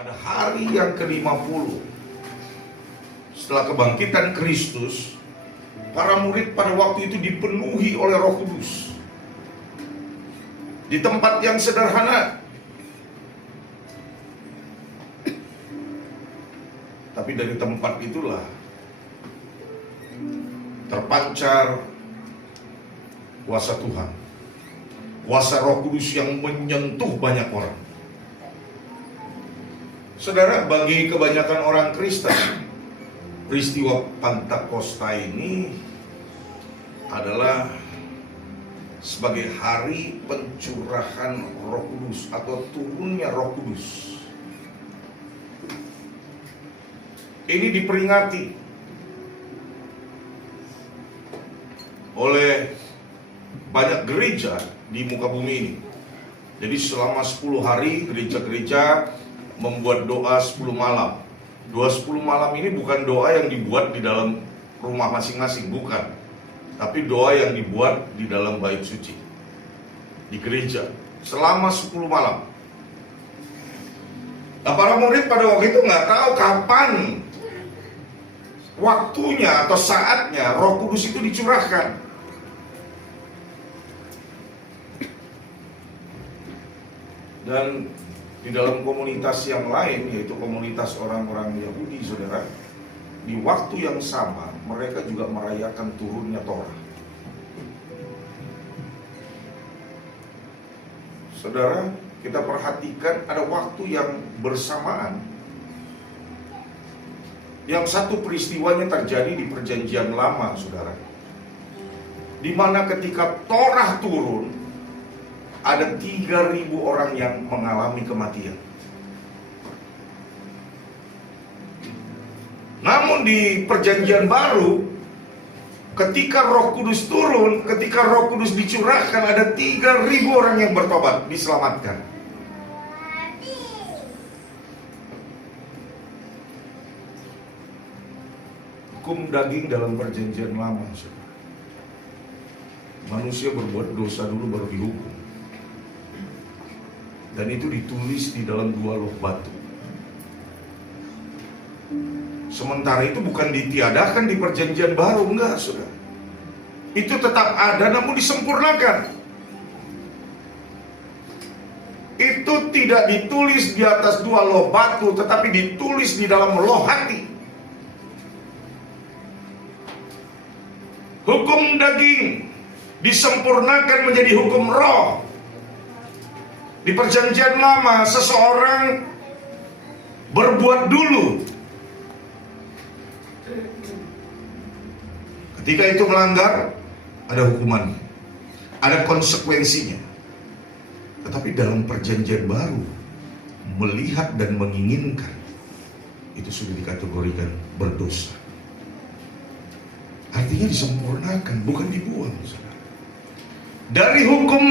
Pada hari yang ke-50 setelah kebangkitan Kristus, para murid pada waktu itu dipenuhi oleh Roh Kudus di tempat yang sederhana. Tapi dari tempat itulah terpancar kuasa Tuhan, kuasa Roh Kudus yang menyentuh banyak orang. Saudara, bagi kebanyakan orang Kristen, peristiwa Pentakosta ini adalah sebagai hari pencurahan Roh Kudus atau turunnya Roh Kudus. Ini diperingati oleh banyak gereja di muka bumi ini. Jadi selama 10 hari gereja-gereja membuat doa 10 malam. Doa 10 malam ini bukan doa yang dibuat di dalam rumah masing-masing, bukan. Tapi doa yang dibuat di dalam bait suci, di gereja, selama 10 malam. Nah, para murid pada waktu itu nggak tahu kapan waktunya atau saatnya Roh Kudus itu dicurahkan. Dan di dalam komunitas yang lain, yaitu komunitas orang-orang Yahudi, saudara, di waktu yang sama mereka juga merayakan turunnya Torah. Saudara, kita perhatikan ada waktu yang bersamaan. Yang satu peristiwanya terjadi di Perjanjian Lama, saudara, di mana ketika Torah turun, ada 3.000 orang yang mengalami kematian. Namun di Perjanjian Baru, ketika Roh Kudus turun, ketika Roh Kudus dicurahkan, ada 3.000 orang yang bertobat, diselamatkan. Hukum daging dalam Perjanjian Lama, saudara. Manusia berbuat dosa dulu baru dihukum. Dan itu ditulis di dalam 2 loh batu. Sementara itu bukan ditiadakan di Perjanjian Baru, enggak, saudara. Itu tetap ada namun disempurnakan. Itu tidak ditulis di atas 2 loh batu, tetapi ditulis di dalam loh hati. Hukum daging disempurnakan menjadi hukum roh. Di Perjanjian Lama, seseorang berbuat dulu, ketika itu melanggar, ada hukuman, ada konsekuensinya. Tetapi dalam Perjanjian Baru, melihat dan menginginkan, itu sudah dikategorikan berdosa. Artinya disempurnakan, bukan dibuang, saudara. Dari hukum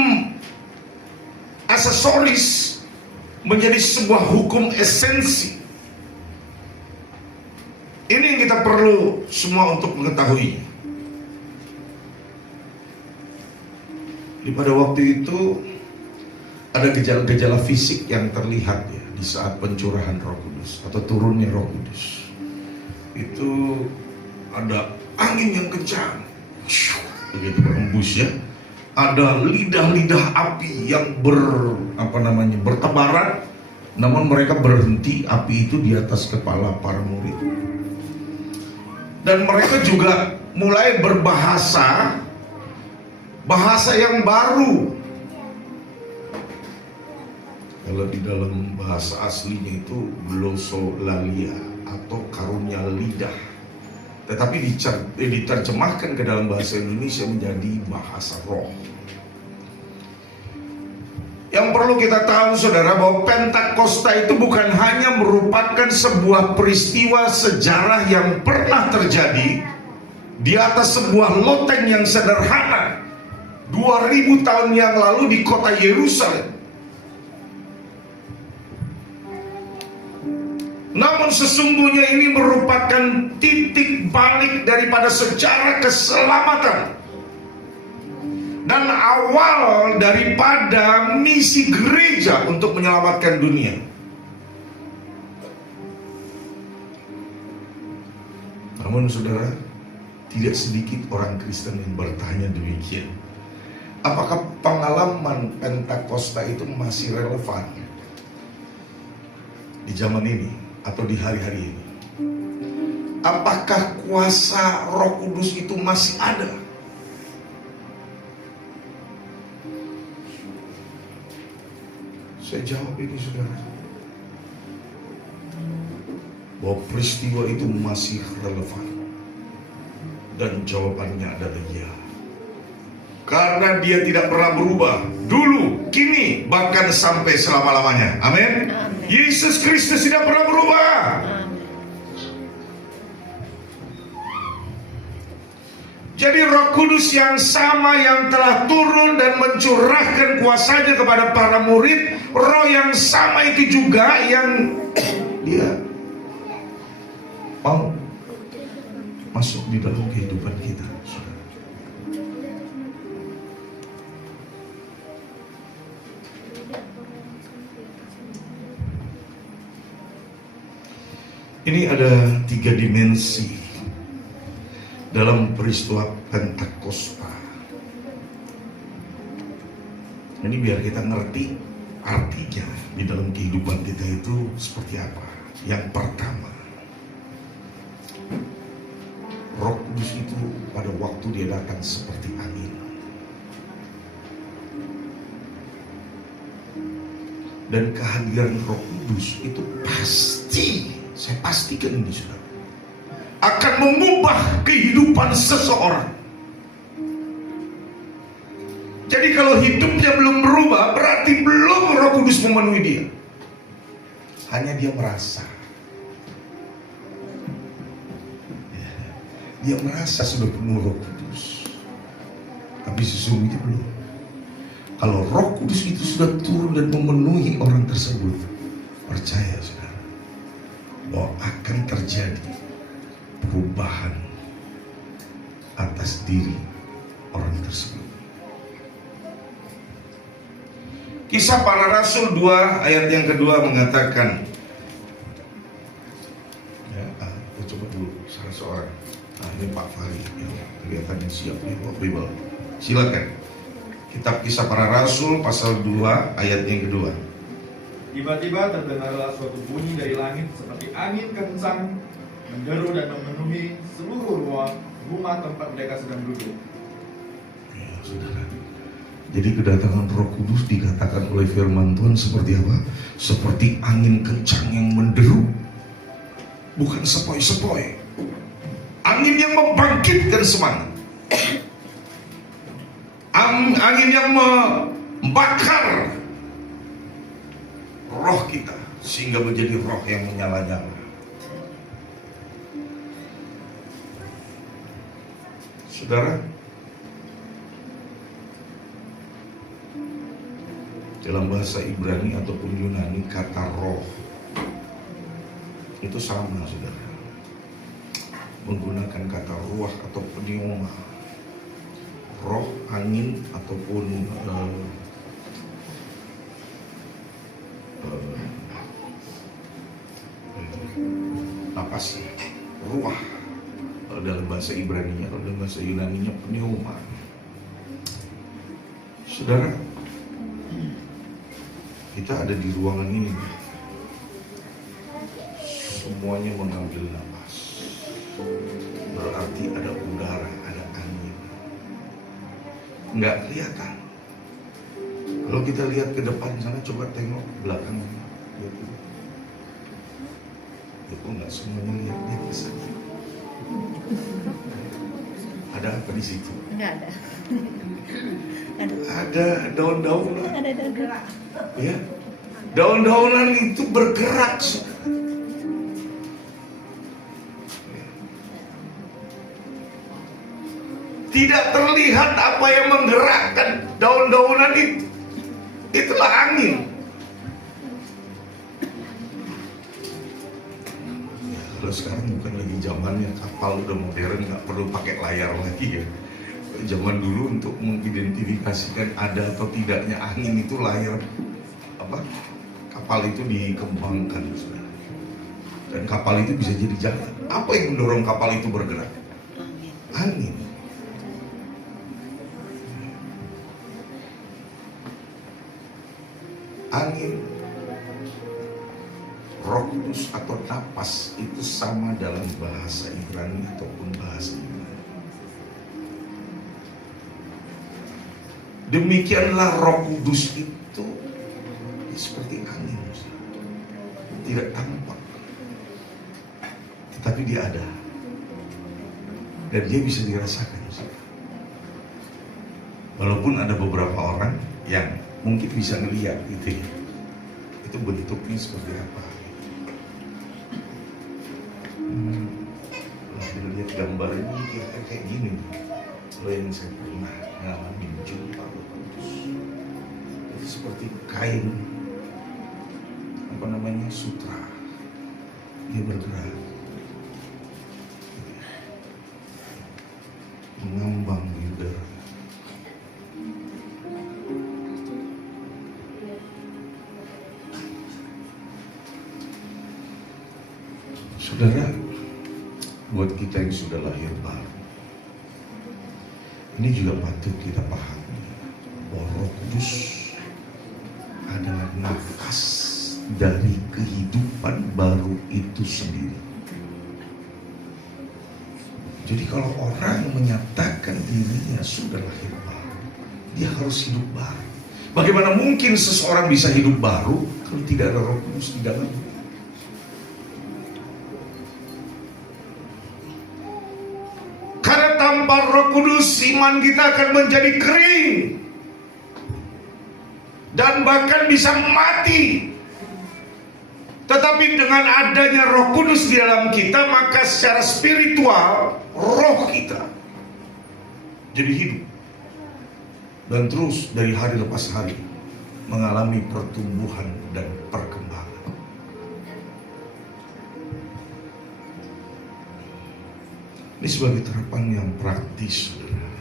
aksesoris menjadi sebuah hukum esensi. Ini yang kita perlu semua untuk mengetahui. Di pada waktu itu ada gejala-gejala fisik yang terlihat ya di saat pencurahan Roh Kudus atau turunnya Roh Kudus. Itu ada angin yang kencang, begitu berhembus ya. Ada lidah-lidah api yang bertebaran, namun mereka berhenti, api itu di atas kepala para murid. Dan mereka juga mulai berbahasa, bahasa yang baru. Kalau di dalam bahasa aslinya itu glossolalia atau karunia lidah. Tetapi diterjemahkan ke dalam bahasa Indonesia menjadi bahasa roh. Yang perlu kita tahu, saudara, bahwa Pentakosta itu bukan hanya merupakan sebuah peristiwa sejarah yang pernah terjadi di atas sebuah loteng yang sederhana 2000 tahun yang lalu di kota Yerusalem. Namun sesungguhnya ini merupakan titik balik daripada sejarah keselamatan dan awal daripada misi gereja untuk menyelamatkan dunia. Namun saudara, tidak sedikit orang Kristen yang bertanya demikian. Apakah pengalaman Pentakosta itu masih relevan di zaman ini atau di hari-hari ini? Apakah kuasa Roh Kudus itu masih ada? Saya jawab ini saudara, bahwa peristiwa itu masih relevan. Dan jawabannya adalah ya. Karena dia tidak pernah berubah, dulu, kini, bahkan sampai selama-lamanya. Amin. Yesus Kristus tidak pernah berubah. Jadi Roh Kudus yang sama yang telah turun dan mencurahkan kuasanya kepada para murid, Roh yang sama itu juga yang dia mau masuk di dalam kehidupan kita, saudara. Ini ada 3 dimensi dalam peristiwa Pentakosta. Ini biar kita ngerti artinya di dalam kehidupan kita itu seperti apa. Yang pertama, Roh Kudus itu pada waktu dia datang seperti angin. Dan kehadiran Roh Kudus itu pasti, saya pastikan ini saudara, akan mengubah kehidupan seseorang. Jadi kalau hidupnya belum berubah, berarti belum Roh Kudus memenuhi dia. Hanya dia merasa. Dia merasa sudah penuh Roh Kudus, tapi sesungguhnya belum. Kalau Roh Kudus itu sudah turun dan memenuhi orang tersebut, percaya saudara, bahwa akan terjadi perubahan atas diri orang tersebut. Kisah Para Rasul 2 ayat yang kedua mengatakan, ya, coba dulu salah seorang. Nah, ini Pak Fahri, ya, kelihatannya siap nih, Bible. Silakan. Kitab Kisah Para Rasul pasal 2 ayat yang kedua. Tiba-tiba terdengarlah suatu bunyi dari langit seperti angin kencang menderu dan memenuhi seluruh rumah tempat mereka sedang duduk. Ya, saudara. Jadi kedatangan Roh Kudus dikatakan oleh firman Tuhan seperti apa? Seperti angin kencang yang menderu. Bukan sepoi-sepoi. Angin yang membangkitkan semangat. Angin yang membakar roh kita sehingga menjadi roh yang menyala-nyala. Saudara, dalam bahasa Ibrani ataupun Yunani kata roh itu sama saudara, menggunakan kata ruah atau pneuma, roh, angin ataupun napas, ruah dalam bahasa Ibraninya, kalau dalam bahasa Yunaninya pneuma. Saudara, kita ada di ruangan ini, semuanya mengambil napas, berarti ada udara, ada angin. Nggak kelihatan. Kalau kita lihat ke depan sana, coba tengok belakang. Itu nggak semuanya lihat ke sana. Ada apa di situ? Nggak ada. Ada daun-daunan. Ada bergerak. Ya, daun-daunan itu bergerak. Tidak terlihat apa yang menggerakkan daun-daunan itu. Itulah angin. Ya, kalau sekarang bukan lagi zamannya, kapal udah modern, nggak perlu pakai layar lagi ya. Zaman dulu untuk mengidentifikasikan ada atau tidaknya angin itu layar apa? Kapal itu dikembangkan, saudara. Dan kapal itu bisa jadi jalan. Apa yang mendorong kapal itu bergerak? Angin. Angin, Roh Kudus atau napas itu sama dalam bahasa Ibrani ataupun bahasa Yunani. Demikianlah Roh Kudus itu seperti angin, tidak tampak, tetapi dia ada dan dia bisa dirasakan. Walaupun ada beberapa orang yang mungkin bisa ngelihat gitu ya, itu bentuknya seperti apa. Kalau lihat gambar ini kira-kira kayak gini nih. Kalau yang saya pernah ngalamin jumpa Roh Kudus, itu seperti kain sutra, dia bergerak mengambang di udara. Saudara, buat kita yang sudah lahir baru, ini juga patut kita pahami bahwa Roh Kudus adalah nafas dari kehidupan baru itu sendiri. Jadi kalau orang menyatakan dirinya sudah lahir baru, dia harus hidup baru. Bagaimana mungkin seseorang bisa hidup baru kalau tidak ada Roh Kudus di dalamnya? Karena tanpa Roh Kudus, iman kita akan menjadi kering dan bahkan bisa mati. Tetapi dengan adanya Roh Kudus di dalam kita, maka secara spiritual roh kita jadi hidup dan terus dari hari lepas hari mengalami pertumbuhan dan perkembangan. Ini sebagai terapan yang praktis, saudara.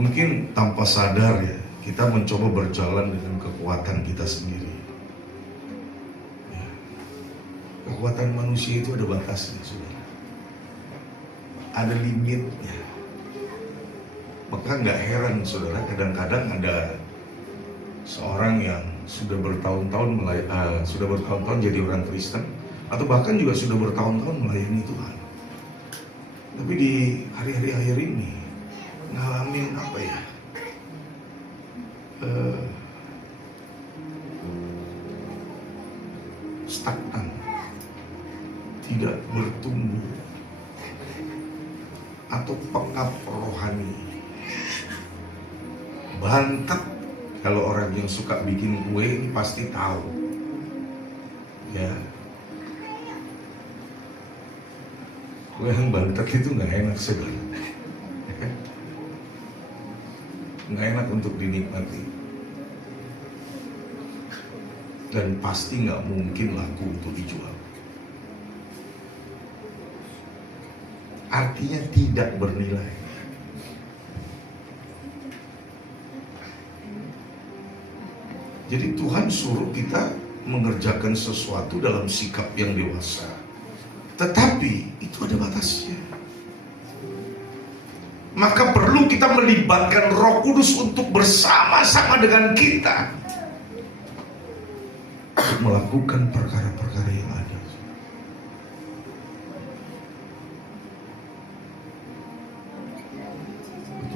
Mungkin tanpa sadar ya, kita mencoba berjalan dengan kekuatan kita sendiri. Kekuatan manusia itu ada batasnya, saudara. Ada limitnya. Maka nggak heran, saudara, kadang-kadang ada seorang yang sudah bertahun-tahun jadi orang Kristen, atau bahkan juga sudah bertahun-tahun melayani Tuhan. Tapi di hari-hari akhir ini ngalamin apa ya? Stagnan, tidak bertumbuh, atau pengap rohani, bantet. Kalau orang yang suka bikin kue ini pasti tahu, ya, kue yang bantet itu nggak enak sebenarnya, nggak enak untuk dinikmati, dan pasti nggak mungkin laku untuk dijual. Artinya tidak bernilai. Jadi Tuhan suruh kita mengerjakan sesuatu dalam sikap yang dewasa. Tetapi itu ada batasnya. Maka perlu kita melibatkan Roh Kudus untuk bersama-sama dengan kita untuk melakukan perkara-perkara yang ada.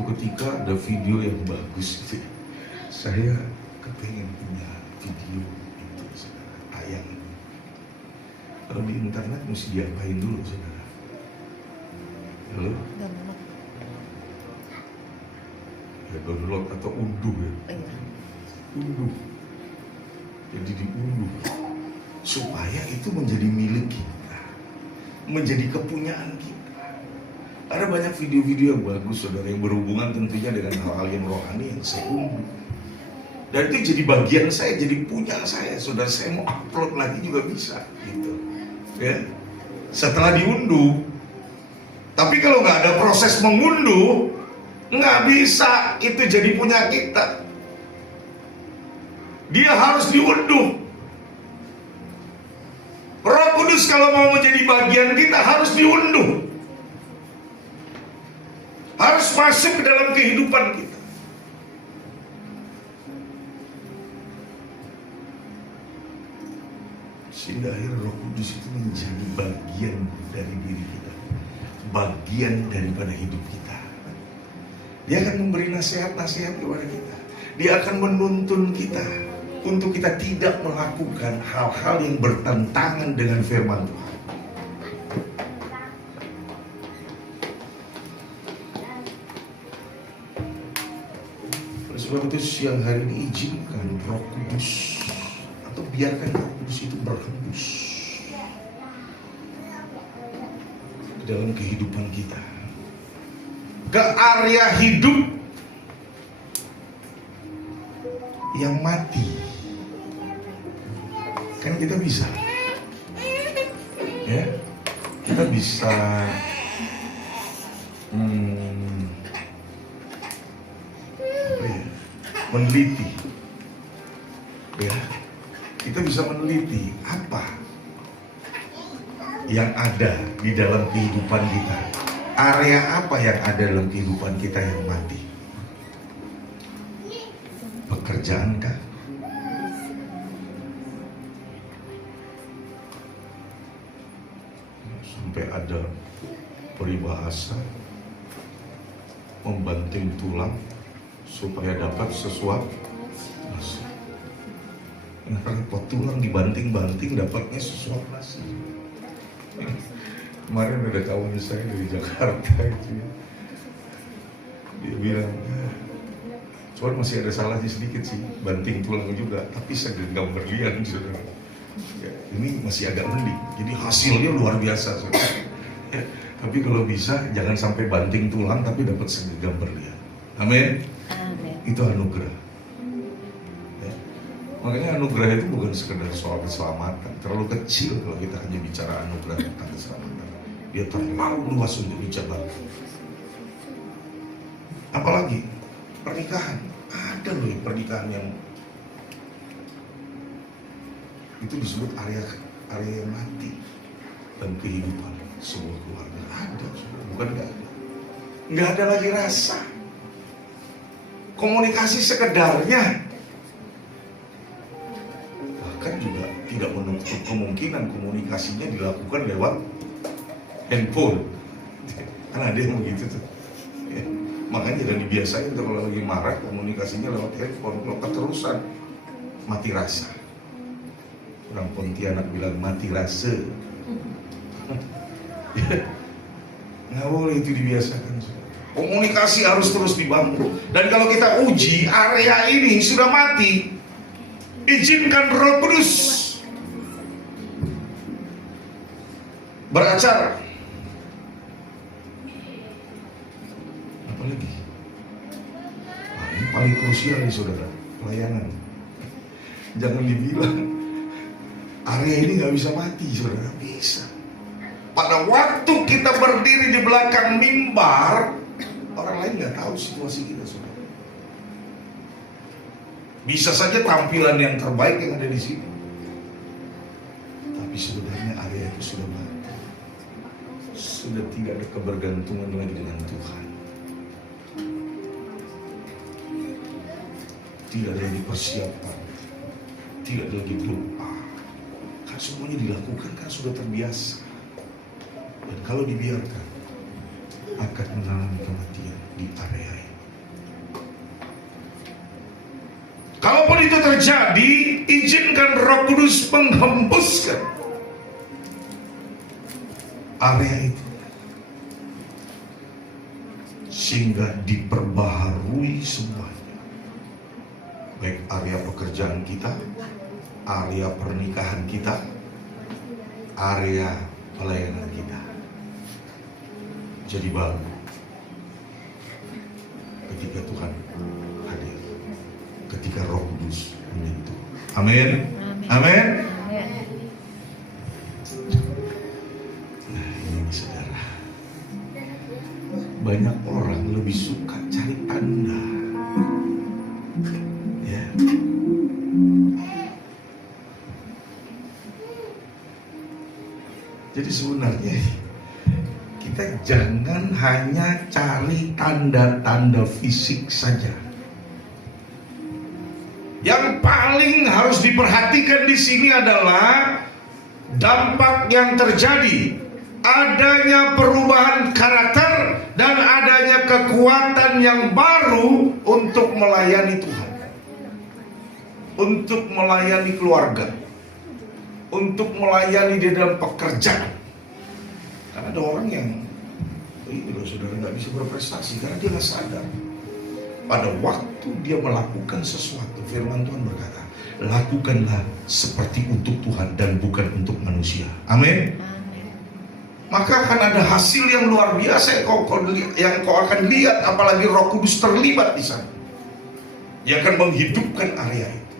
Ketika ada video yang bagus gitu, saya kepengen punya video itu, saudara, tayang ini. Kalau di internet mesti diapain dulu, saudara? Halo? Download atau unduh ya? Unduh. Jadi diunduh supaya itu menjadi milik kita, menjadi kepunyaan kita. Ada banyak video-video yang bagus, saudara, yang berhubungan tentunya dengan hal-hal yang rohani yang saya unduh. Dan itu jadi bagian saya, jadi punya saya, saudara. Saya mau upload lagi juga bisa, gitu. Ya, setelah diunduh. Tapi kalau nggak ada proses mengunduh, nggak bisa itu jadi punya kita. Dia harus diunduh. Roh Kudus kalau mau menjadi bagian kita harus diunduh. Harus masuk ke dalam kehidupan kita. Sehingga akhirnya Roh Kudus itu menjadi bagian dari diri kita, bagian daripada hidup kita. Dia akan memberi nasihat-nasihat kepada kita. Dia akan menuntun kita untuk kita tidak melakukan hal-hal yang bertentangan dengan firman Tuhan. Oleh sebab itu siang hari ini izinkan Roh Kudus, atau biarkan Roh Kudus itu berhembus ke dalam kehidupan kita, ke area hidup yang mati. Kan kita bisa, ya, kita bisa meneliti, ya, kita bisa meneliti apa yang ada di dalam kehidupan kita, area apa yang ada dalam kehidupan kita yang mati. Pekerjaan kah? Sampai ada peribahasa membanting tulang supaya dapat sesuatu. Nah, repot, tulang dibanting-banting dapatnya sesuatu nasi. Kemarin ada kawan saya dari Jakarta itu, dia bilang, cuman masih ada salahnya sedikit sih, banting tulang juga, tapi segenggam berlian, saudara. Ya, ini masih agak mending, jadi hasilnya luar biasa, saudara. Ya, tapi kalau bisa jangan sampai banting tulang tapi dapat segenggam berlian. Amin. Itu anugerah. Ya. Makanya anugerah itu bukan sekedar soal keselamatan. Terlalu kecil kalau kita hanya bicara anugerah tentang keselamatan. Dia terlalu luas untuk bicara. Apalagi pernikahan. Ada loh pernikahan yang itu disebut area yang mati dan kehidupan sebuah keluarga. Ada, bukan nggak ada. Nggak ada lagi rasa. Komunikasi sekedarnya, bahkan juga tidak menutup kemungkinan komunikasinya dilakukan lewat handphone. Kan ada yang begitu tuh, ya. Makanya jangan dibiasain tuh kalau lagi marah komunikasinya lewat handphone. Kalau keterusan mati rasa. Orang Pontianak bilang mati rasa. Nggak boleh itu dibiasakan. Komunikasi harus terus dibangun. Dan kalau kita uji area ini sudah mati, izinkan Roh Kudus beracara. Apalagi? Nah, ini paling krusial nih saudara, pelayanan. Jangan dibilang area ini nggak bisa mati, saudara. Bisa. Pada waktu kita berdiri di belakang mimbar, orang lain nggak tahu situasi kita, saudara. Bisa saja tampilan yang terbaik yang ada di sini, tapi sebenarnya area itu sudah mati. Sudah tidak ada kebergantungan lagi dengan Tuhan. Tidak ada yang dipersiapkan, tidak ada lagi doa. Kan semuanya dilakukan kan sudah terbiasa. Dan kalau dibiarkan, akan mengalami kematian di area ini. Kalaupun itu terjadi, izinkan Roh Kudus menghembuskan area itu sehingga diperbaharui semuanya, baik area pekerjaan kita, area pernikahan kita, area pelayanan kita jadi baru ketika Tuhan hadir, ketika Roh Kudus menyentuh. Amin. Amin. Nah, ini saudara, banyak orang lebih suka cari tanda, ya. Jadi sebenarnya kita jangan hanya cari tanda-tanda fisik saja. Yang paling harus diperhatikan di sini adalah dampak yang terjadi, adanya perubahan karakter dan adanya kekuatan yang baru untuk melayani Tuhan, untuk melayani keluarga, untuk melayani di dalam pekerjaan. Karena ada orang yang saudara nggak bisa berprestasi karena dia nggak sadar. Pada waktu dia melakukan sesuatu, firman Tuhan berkata, lakukanlah seperti untuk Tuhan dan bukan untuk manusia. Amin. Maka akan ada hasil yang luar biasa yang kau akan lihat, apalagi Roh Kudus terlibat di sana. Dia akan menghidupkan area itu.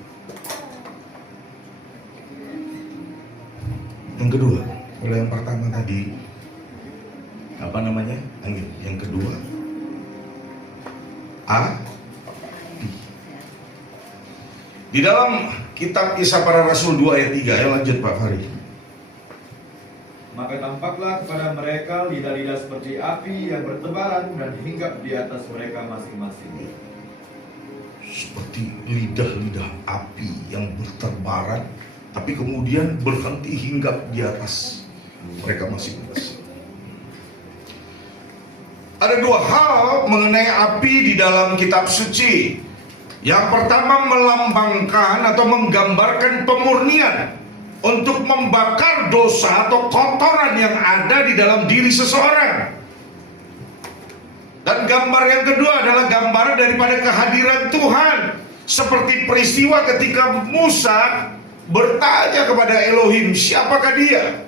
Yang kedua, kalau yang pertama tadi apa namanya? Angin. Yang kedua, api. Di dalam kitab Kisah Para Rasul 2 ayat 3, ayo lanjut Pak Fahri. Maka tampaklah kepada mereka lidah-lidah seperti api yang bertebaran dan hinggap di atas mereka masing-masing. Seperti lidah-lidah api yang berterbaran, tapi kemudian berhenti hinggap di atas mereka masing-masing. Ada dua hal mengenai api di dalam kitab suci. Yang pertama melambangkan atau menggambarkan pemurnian untuk membakar dosa atau kotoran yang ada di dalam diri seseorang. Dan gambar yang kedua adalah gambaran daripada kehadiran Tuhan. Seperti peristiwa ketika Musa bertanya kepada Elohim, siapakah dia?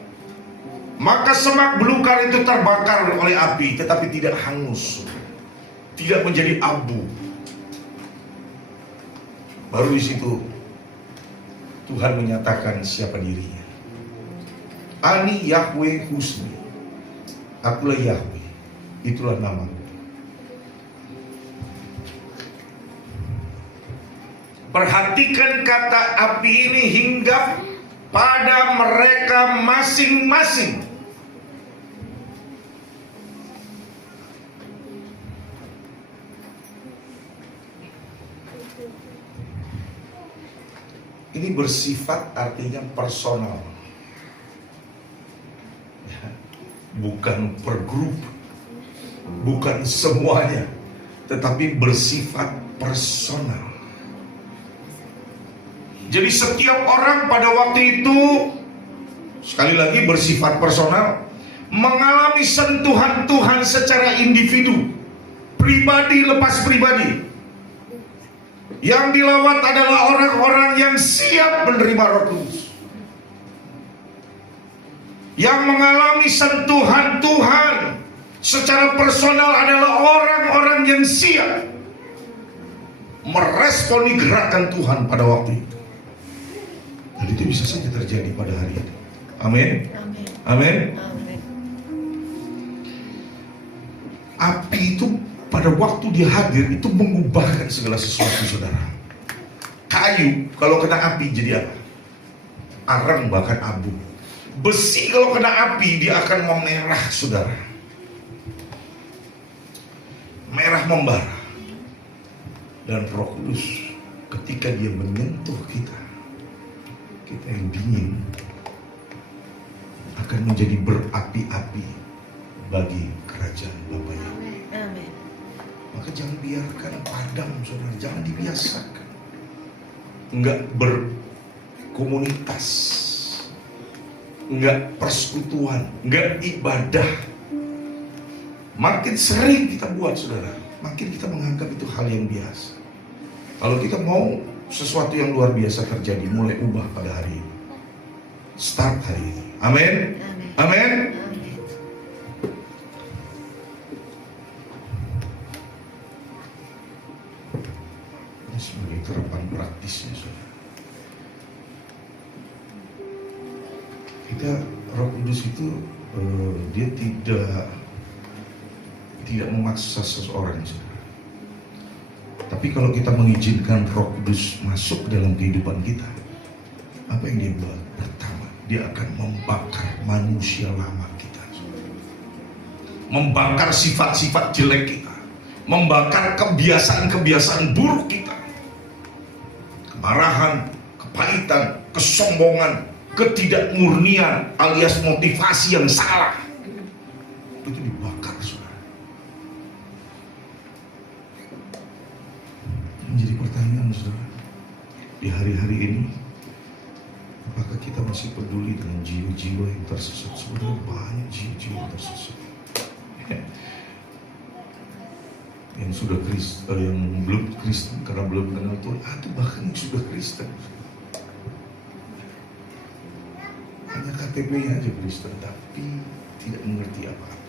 Maka semak belukar itu terbakar oleh api, tetapi tidak hangus, tidak menjadi abu. Baru di situ Tuhan menyatakan siapa dirinya. Ani Yahweh Husni, akulah Yahweh, itulah namaku. Perhatikan kata api ini hinggap pada mereka masing-masing. Ini bersifat artinya personal, bukan per grup, bukan semuanya, tetapi bersifat personal. Jadi setiap orang pada waktu itu, sekali lagi bersifat personal, mengalami sentuhan Tuhan secara individu, pribadi lepas pribadi. Yang dilawat adalah orang-orang yang siap menerima Roh Kudus, yang mengalami sentuhan Tuhan secara personal adalah orang-orang yang siap meresponi gerakan Tuhan pada waktu itu. Dan itu bisa saja terjadi pada hari ini. Amin. Amin. Api itu pada waktu dia hadir itu mengubahkan segala sesuatu, saudara. Kayu kalau kena api jadi apa? Arang bahkan abu. Besi kalau kena api dia akan memerah, saudara. Merah membara. Dan Roh Kudus ketika dia menyentuh kita, kita yang dingin akan menjadi berapi-api bagi kerajaan Bapa yang Amin. Maka jangan biarkan padam, saudara. Jangan dibiasakan. Enggak berkomunitas, enggak persekutuan, enggak ibadah. Makin sering kita buat, saudara, makin kita menganggap itu hal yang biasa. Kalau kita mau sesuatu yang luar biasa terjadi, mulai ubah pada hari ini. Start hari ini. Amin. Amin. Sebagai terapan praktisnya, saudara. Kita Roh Kudus itu dia tidak memaksa seseorang, saudara. Tapi kalau kita mengizinkan Roh Kudus masuk dalam kehidupan kita, apa yang dia buat? Pertama, dia akan membakar manusia lama kita, membakar sifat-sifat jelek kita, membakar kebiasaan-kebiasaan buruk kita, kemarahan, kepahitan, kesombongan, ketidakmurnian alias motivasi yang salah. Itu dibakar, saudara. Menjadi pertanyaan, saudara, di hari-hari ini, apakah kita masih peduli dengan jiwa-jiwa yang tersesat? Sebenarnya banyak jiwa-jiwa yang tersesat. Yang sudah Kristen, yang belum Kristen karena belum kenal Tuhan, atau bahkan yang sudah Kristen, hanya KTP-nya aja Kristen, tapi tidak mengerti apa-apa.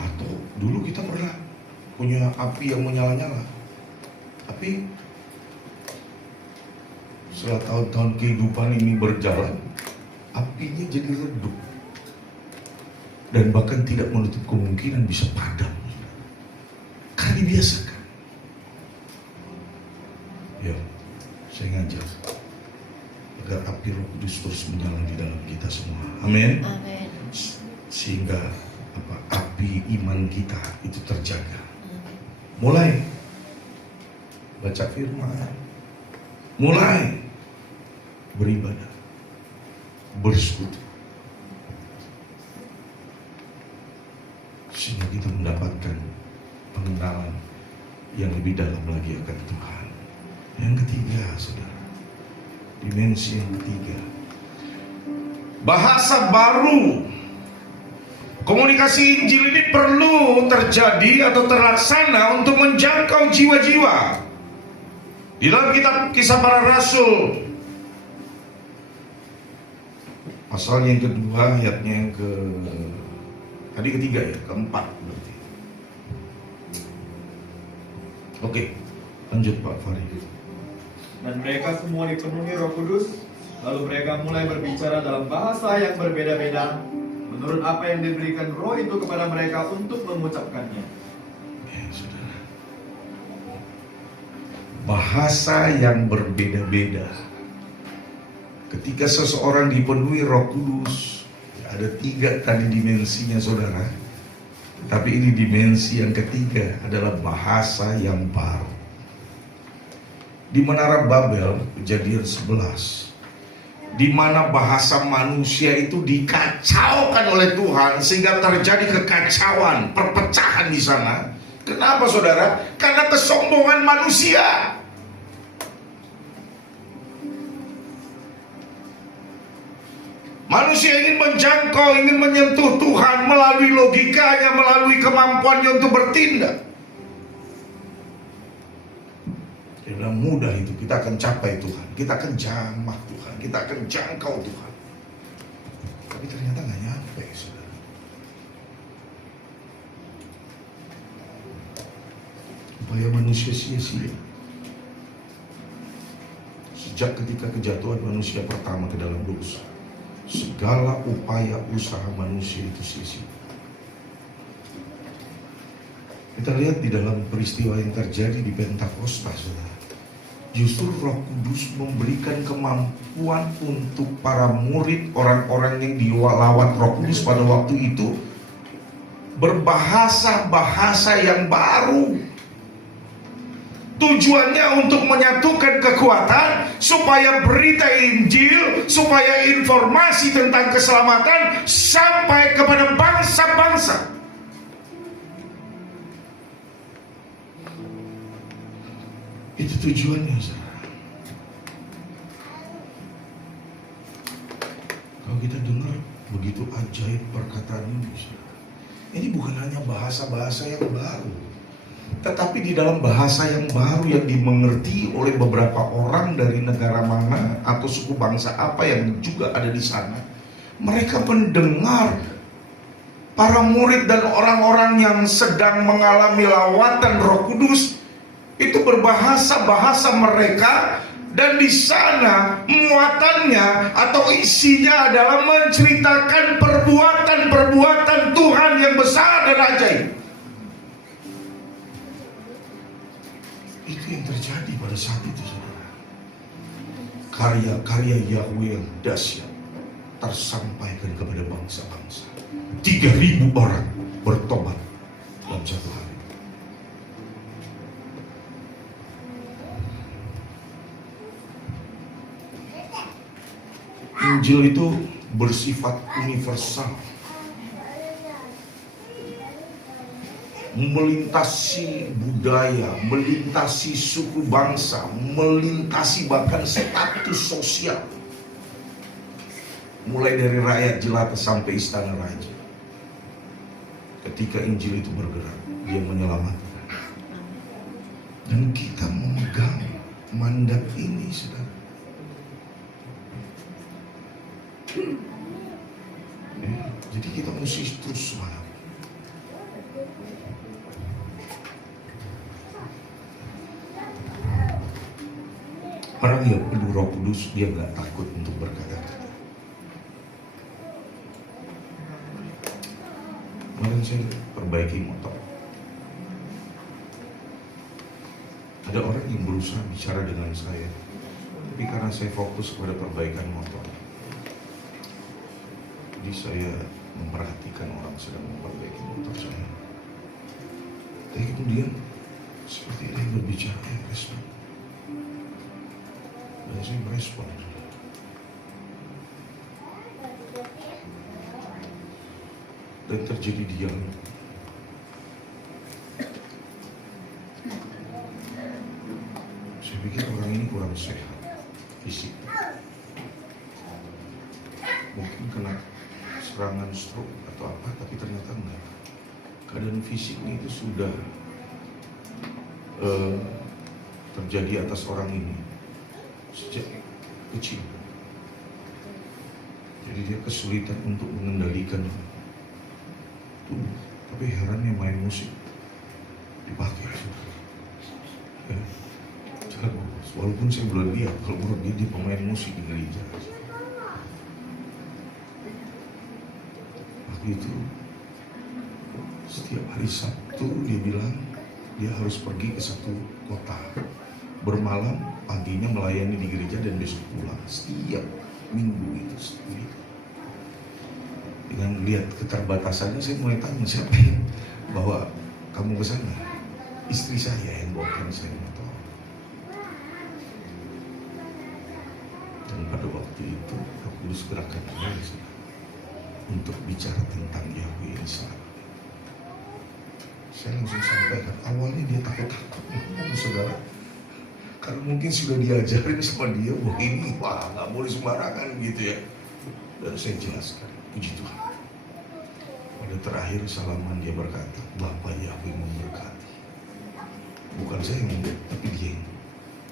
Atau dulu kita pernah punya api yang menyala-nyala, tapi setelah tahun-tahun kehidupan ini berjalan, apinya jadi redup dan bahkan tidak menutup kemungkinan bisa padam karena dibiasakan. Ya, saya ngajak agar api Roh Kudus terus menyala di dalam kita semua. Amin. Amin. Sehingga api iman kita itu terjaga. Mulai baca firman, mulai beribadah, bersekutu, sehingga kita mendapatkan pengenalan yang lebih dalam lagi akan Tuhan. Yang ketiga, saudara, dimensi yang ketiga, bahasa baru. Komunikasi Injil ini perlu terjadi atau terlaksana untuk menjangkau jiwa-jiwa. Di dalam kitab Kisah Para Rasul, pasalnya yang kedua, ayatnya yang ketiga ya, keempat berarti. Oke, lanjut Pak Farid. Dan mereka semua dipenuhi Roh Kudus, lalu mereka mulai berbicara dalam bahasa yang berbeda-beda, menurut apa yang diberikan Roh itu kepada mereka untuk mengucapkannya. Ya, saudara. Bahasa yang berbeda-beda. Ketika seseorang dipenuhi Roh Kudus, ada 3 tadi dimensinya, saudara. Tapi ini dimensi yang ketiga adalah bahasa yang baru. Di Menara Babel, Kejadian 11, di mana bahasa manusia itu dikacaukan oleh Tuhan sehingga terjadi kekacauan, perpecahan di sana. Kenapa, saudara? Karena kesombongan manusia. Manusia ingin menjangkau, ingin menyentuh Tuhan melalui logikanya, melalui kemampuannya untuk bertindak. Dia bilang mudah itu, kita akan capai Tuhan, kita akan jamah Tuhan, kita akan jangkau Tuhan. Tapi ternyata nggak nyampe, saudara. Upaya manusia sia-sia. Sejak ketika kejatuhan manusia pertama ke dalam dosa, segala upaya usaha manusia itu sia-sia. Kita lihat di dalam peristiwa yang terjadi di Pentakosta, saudara. Justru Roh Kudus memberikan kemampuan untuk para murid, orang-orang yang dilawat Roh Kudus pada waktu itu, berbahasa-bahasa yang baru. Tujuannya untuk menyatukan kekuatan supaya berita Injil, supaya informasi tentang keselamatan sampai kepada bangsa-bangsa. Itu tujuannya, saudara. Kalau kita dengar begitu ajaib perkataan ini, saudara, ini bukan hanya bahasa-bahasa yang baru, tetapi di dalam bahasa yang baru yang dimengerti oleh beberapa orang dari negara mana atau suku bangsa apa yang juga ada di sana. Mereka mendengar para murid dan orang-orang yang sedang mengalami lawatan Roh Kudus itu berbahasa-bahasa mereka, dan di sana muatannya atau isinya adalah menceritakan perbuatan-perbuatan Tuhan yang besar dan ajaib. Itu yang terjadi pada saat itu, saudara. karya-karya Yahweh yang dahsyat tersampaikan kepada bangsa-bangsa. 3.000 orang bertobat dalam satu hari. Injil itu bersifat universal, melintasi budaya, melintasi suku bangsa, melintasi bahkan status sosial. Mulai dari rakyat jelata sampai istana raja. Ketika Injil itu bergerak, dia menyelamatkan. Dan kita memegang mandat ini, saudara. Jadi kita mesti terus semangat. Orang yang penuh Roh Kudus, dia nggak takut untuk berkata-kata. Kemarin saya perbaiki motor. Ada orang yang berusaha bicara dengan saya, tapi karena saya fokus kepada perbaikan motor, jadi saya memperhatikan orang sedang memperbaiki motor saya. Tapi kemudian seperti ada yang berbicara, respon. Dan saya merespon. Dan terjadi dialog. Saya pikir orang ini kurang sehat fisik. Mungkin kena serangan stroke atau apa, tapi ternyata enggak. Keadaan fisiknya itu sudah terjadi atas orang ini sejak kecil. Jadi dia kesulitan untuk mengendalikan tubuh. Tapi herannya main musik dipakai. Ya. Walaupun saya belum lihat, kalau menurut dia pemain musik di gereja. Waktu itu setiap hari Sabtu dia bilang dia harus pergi ke satu kota, bermalam, paginya melayani di gereja dan besok pulang. Setiap minggu itu dengan lihat keterbatasannya, saya mulai tanya, siapa yang bawa kamu ke sana? Istri saya yang bawakan saya motor. Dan pada waktu itu Roh Kudus gerakan saya untuk bicara tentang Yahweh yang selalu. Saya langsung sampaikan, awalnya dia takut-takut, saudara. Karena mungkin sudah diajarin sama dia bahwa ini, wah nggak boleh sembarangan gitu ya. Dan saya jelaskan, puji Tuhan. Pada terakhir salaman dia berkata, Bapak Yahweh memberkati. Bukan saya yang memberkati, tapi dia.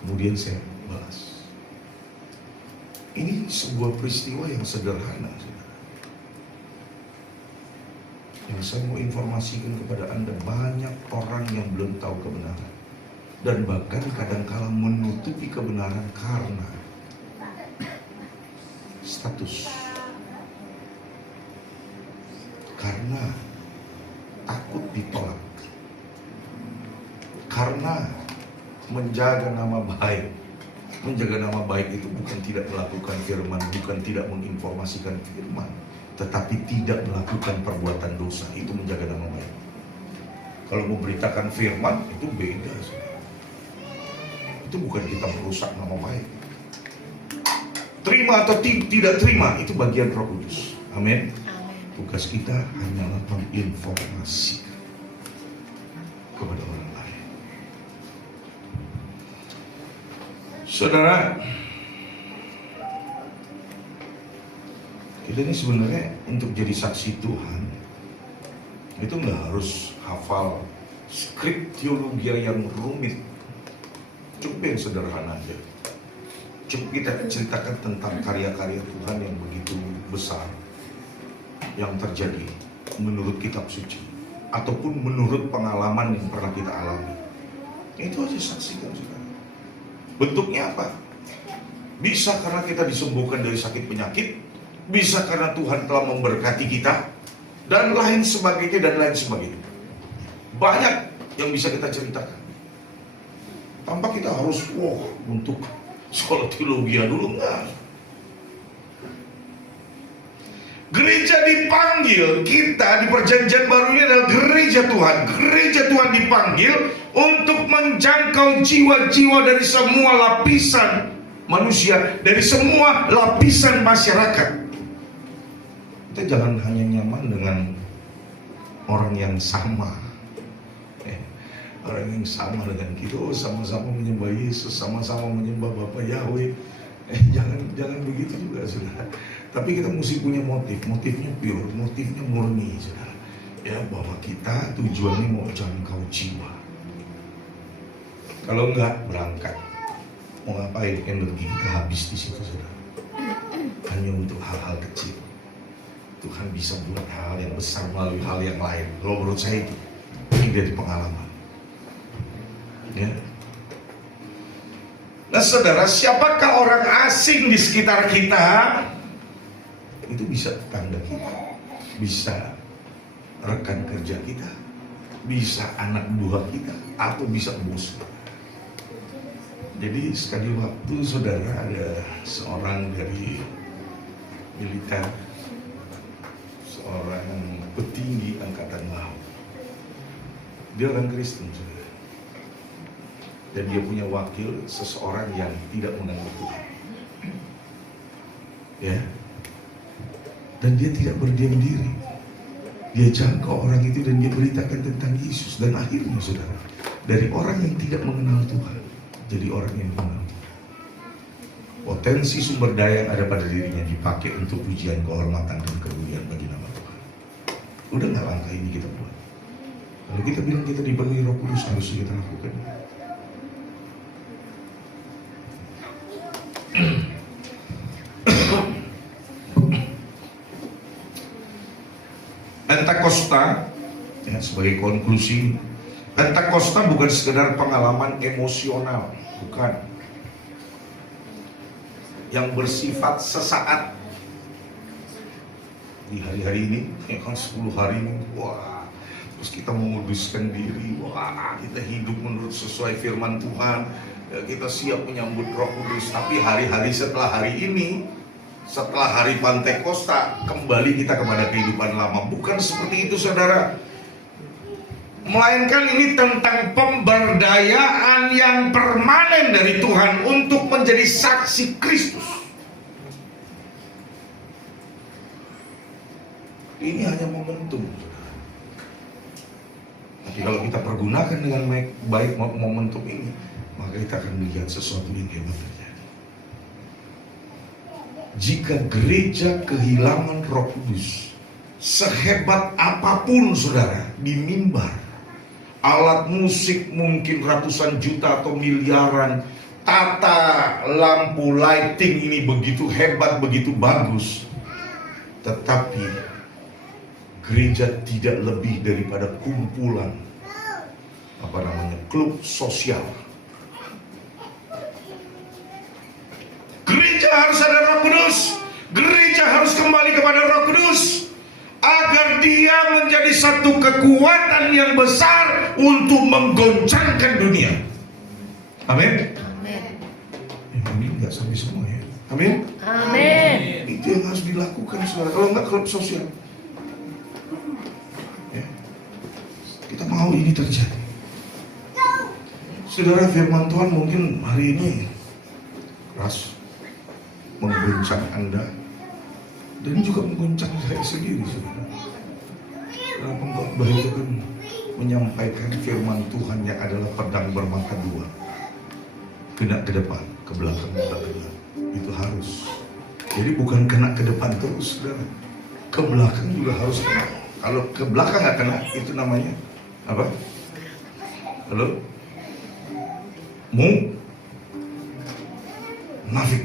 Kemudian saya balas. Ini sebuah peristiwa yang sederhana, saudara. Yang saya mau informasikan kepada Anda, banyak orang yang belum tahu kebenaran. Dan bahkan kadang-kala menutupi kebenaran karena status. Karena takut ditolak. Karena menjaga nama baik. Menjaga nama baik itu bukan tidak melakukan firman, bukan tidak menginformasikan firman, tetapi tidak melakukan perbuatan dosa. Itu menjaga nama baik. Kalau memberitakan firman itu beda. Itu bukan kita merusak nama baik. Terima atau tidak terima itu bagian Roh Kudus. Amin. Tugas kita hanyalah menginformasikan kepada orang lain. Saudara, kita ini sebenarnya untuk jadi saksi Tuhan itu nggak harus hafal skrip teologi yang rumit. Cukup yang sederhana aja. Cukup kita ceritakan tentang karya-karya Tuhan yang begitu besar yang terjadi menurut kitab suci ataupun menurut pengalaman yang pernah kita alami. Itu aja saksikan saudara. Bentuknya apa? Bisa karena kita disembuhkan dari sakit penyakit, bisa karena Tuhan telah memberkati kita, dan lain sebagainya dan lain sebagainya. Banyak yang bisa kita ceritakan. Tanpa kita harus untuk sekolah teologi dulu enggak. Gereja dipanggil, kita di perjanjian baru ini adalah gereja Tuhan. Gereja Tuhan dipanggil untuk menjangkau jiwa-jiwa dari semua lapisan manusia, dari semua lapisan masyarakat. Kita jangan hanya nyaman dengan orang yang sama, orang yang sama dengan kita. Oh, sama-sama menyembah Yesus, sama-sama menyembah Bapa Yahweh. Jangan begitu juga, saudara. Tapi kita mesti punya motifnya pure, motifnya murni, saudara. Ya, bahwa kita tujuannya mau jangkau jiwa. Kalau enggak, berangkat. Mau ngapain? Energi kita habis di situ, saudara. Hanya untuk hal-hal kecil. Tuhan bisa buat hal yang besar melalui hal yang lain. Kalau menurut saya itu, ini dari pengalaman. Ya. Nah, saudara, siapakah orang asing di sekitar kita? Itu bisa tetangga kita, bisa rekan kerja kita, bisa anak buah kita, atau bisa bos. Jadi sekali waktu, saudara, ada seorang dari militer, seorang petinggi angkatan laut. Dia orang Kristen, saudara. Dan dia punya wakil, seseorang yang tidak mengenal Tuhan. Ya. Dan dia tidak berdiam diri. Dia jangkau orang itu dan dia beritakan tentang Yesus. Dan akhirnya, saudara, dari orang yang tidak mengenal Tuhan jadi orang yang mengenal Tuhan. Potensi sumber daya yang ada pada dirinya dipakai untuk pujian, kehormatan, dan kemuliaan bagi nama Tuhan. Udah nggak langkah ini kita buat? Kalau kita bilang kita dipenuhi Roh Kudus, harus kita lakukan. Pentakosta, ya, sebagai konklusi, Pentakosta bukan sekedar pengalaman emosional, bukan, yang bersifat sesaat. Di hari-hari ini, ya kan 10 hari ini, wah, terus kita menguduskan diri, wah, kita hidup menurut sesuai firman Tuhan, ya, kita siap menyambut Roh Kudus. Tapi hari-hari setelah hari ini, setelah hari Pentakosta, kembali kita kepada kehidupan lama. Bukan seperti itu, saudara. Melainkan ini tentang pemberdayaan yang permanen dari Tuhan untuk menjadi saksi Kristus. Ini hanya momentum, saudara. Tapi kalau kita pergunakan dengan baik momentum ini, maka kita akan melihat sesuatu yang hebat terjadi. Jika gereja kehilangan Roh Kudus, sehebat apapun, saudara, di mimbar, alat musik mungkin ratusan juta atau miliaran, tata lampu lighting ini begitu hebat, begitu bagus, tetapi gereja tidak lebih daripada kumpulan klub sosial. Gereja harus ada Roh Kudus. Gereja harus kembali kepada Roh Kudus agar dia menjadi satu kekuatan yang besar untuk menggoncangkan dunia. Amin. Amin. Nggak sampai semua ya. Amin. Amin. Itu yang harus dilakukan, saudara. Kalau nggak klub sosial. Ya. Kita mau ini terjadi. Saudara, firman Tuhan mungkin hari ini keras, mengguncang Anda dan juga mengguncang saya sendiri, saudara. Karena pengkhotbah itu kan menyampaikan firman Tuhan yang adalah pedang bermata dua, kena ke depan, ke belakang, ke belakang. Itu harus. Jadi bukan kena ke depan terus, saudara. Ke belakang juga harus kena. Kalau ke belakang nggak kena, itu namanya apa? Halo? Munafik.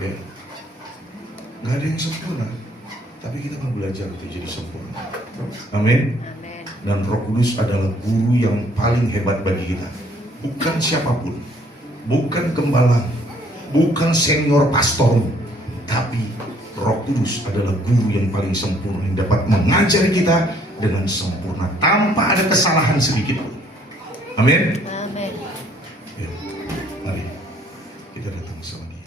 Ya. Gak ada yang sempurna, tapi kita akan belajar untuk jadi sempurna. Amin. Dan Roh Kudus adalah guru yang paling hebat bagi kita. Bukan siapapun, bukan gembala, bukan senior pastor, tapi Roh Kudus adalah guru yang paling sempurna, yang dapat mengajari kita dengan sempurna tanpa ada kesalahan sedikit pun. Amin. Amin. Ya. kita datang sama dia.